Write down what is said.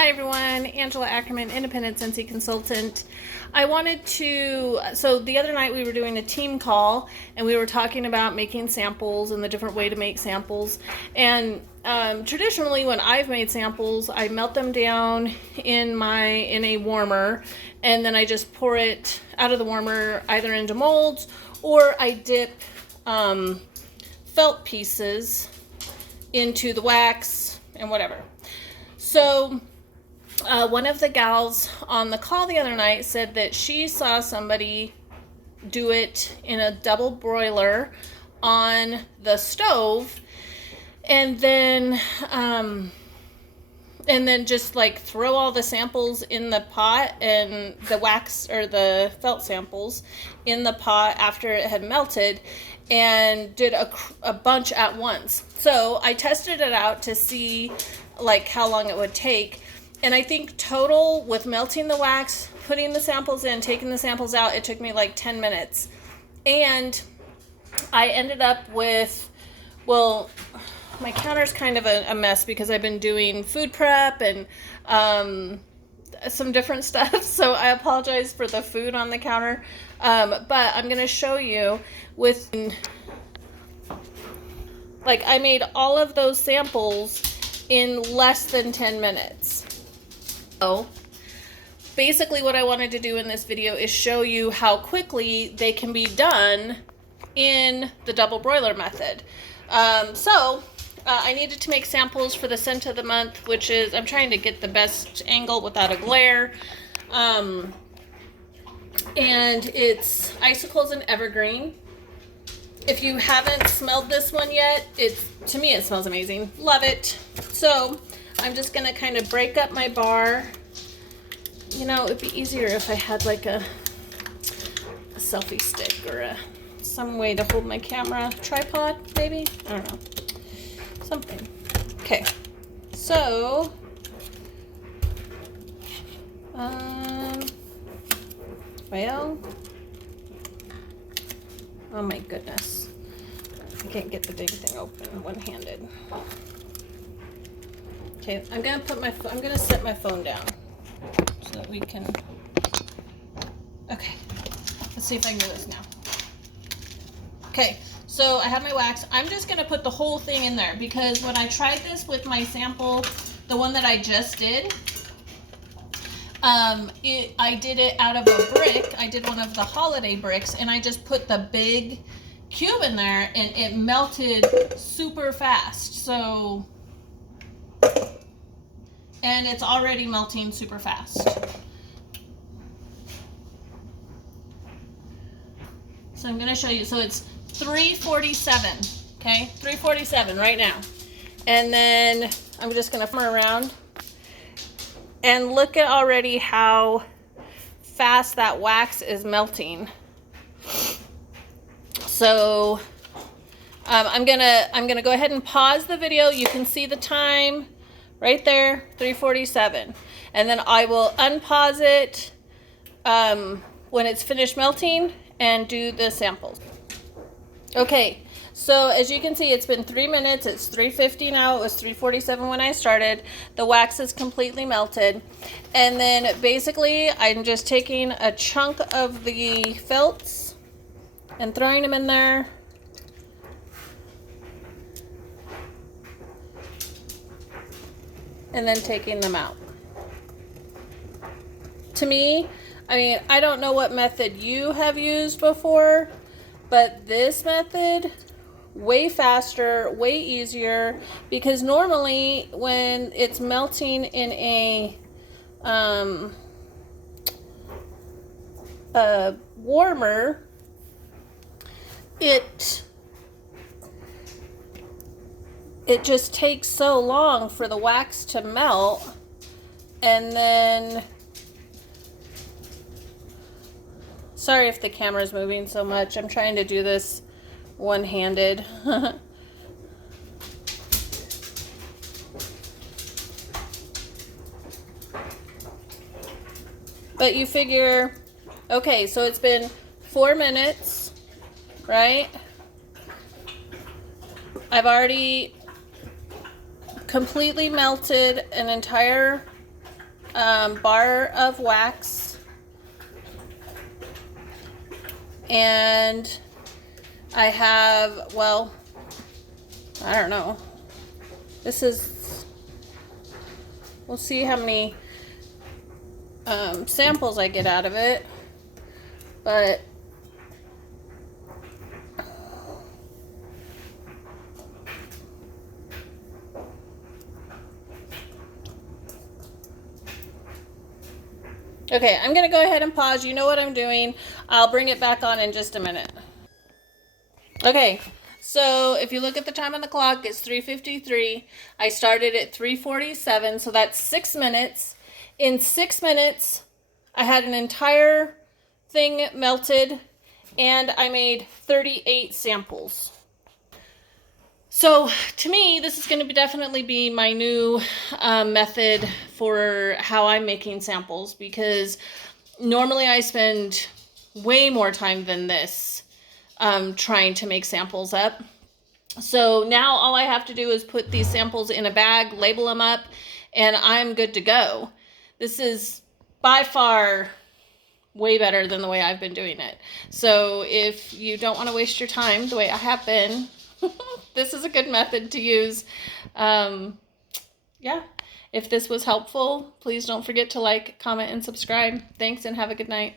Hi everyone, Angela Ackerman, independent Scentsy consultant. I wanted to, so the other night we were doing a team call and we were talking about making samples and the different way to make samples. And traditionally when I've made samples, I melt them down in a warmer, and then I just pour it out of the warmer either into molds, or I dip felt pieces into the wax and whatever. So one of the gals on the call the other night said that she saw somebody do it in a double broiler on the stove, and then just like throw all the samples in the pot and the wax or the felt samples in the pot after it had melted, and did a bunch at once. So I tested it out to see like how long it would take. And I think total with melting the wax, putting the samples in, taking the samples out, it took me like 10 minutes. And I ended up with, well, my counter's kind of a mess because I've been doing food prep and some different stuff. So I apologize for the food on the counter. But I'm going to show you with, like, I made all of those samples in less than 10 minutes. So basically what I wanted to do in this video is show you how quickly they can be done in the double broiler method. I needed to make samples for the scent of the month, which is, I'm trying to get the best angle without a glare. And it's Icicles and Evergreen. If you haven't smelled this one yet, to me it smells amazing. Love it. So I'm just gonna kind of break up my bar. You know, it'd be easier if I had like a selfie stick or some way to hold my camera. Tripod, maybe? I don't know. Something. Okay. So, well, oh my goodness. I can't get the dang thing open one-handed. Okay, I'm gonna set my phone down so that we can, okay, let's see if I can do this now. Okay, so I have my wax. I'm just gonna put the whole thing in there because when I tried this with my sample, the one that I just did, I did it out of a brick. I did one of the holiday bricks, and I just put the big cube in there and it melted super fast. So, and it's already melting super fast. So I'm gonna show you. So it's 347, okay? 347 right now. And then I'm just gonna come around and look at already how fast that wax is melting. So I'm gonna go ahead and pause the video. You can see the time right there, 347. And then I will unpause it when it's finished melting and do the samples. Okay, so as you can see, it's been 3 minutes. It's 3:50 now. It was 3:47 when I started. The wax is completely melted. And then basically I'm just taking a chunk of the felts and throwing them in there. And then taking them out. To me, I mean, I don't know what method you have used before, but this method, way faster, way easier, because normally when it's melting in a warmer, it just takes so long for the wax to melt. And then, sorry if the camera's moving so much. I'm trying to do this one-handed. But you figure, okay, so it's been 4 minutes, right? I've already completely melted an entire bar of wax, and I have, well, I don't know. This is, we'll see how many samples I get out of it, but okay, I'm gonna go ahead and pause. You know what I'm doing. I'll bring it back on in just a minute. Okay, so if you look at the time on the clock, it's 3:53. I started at 3:47, so that's 6 minutes. In 6 minutes, I had an entire thing melted, and I made 38 samples. So to me, this is going to definitely be my new method for how I'm making samples, because normally I spend way more time than this trying to make samples up. So now all I have to do is put these samples in a bag, label them up, and I'm good to go. This is by far way better than the way I've been doing it. So if you don't want to waste your time the way I have been, this is a good method to use. Yeah, if this was helpful, please don't forget to like, comment, and subscribe. Thanks, and have a good night.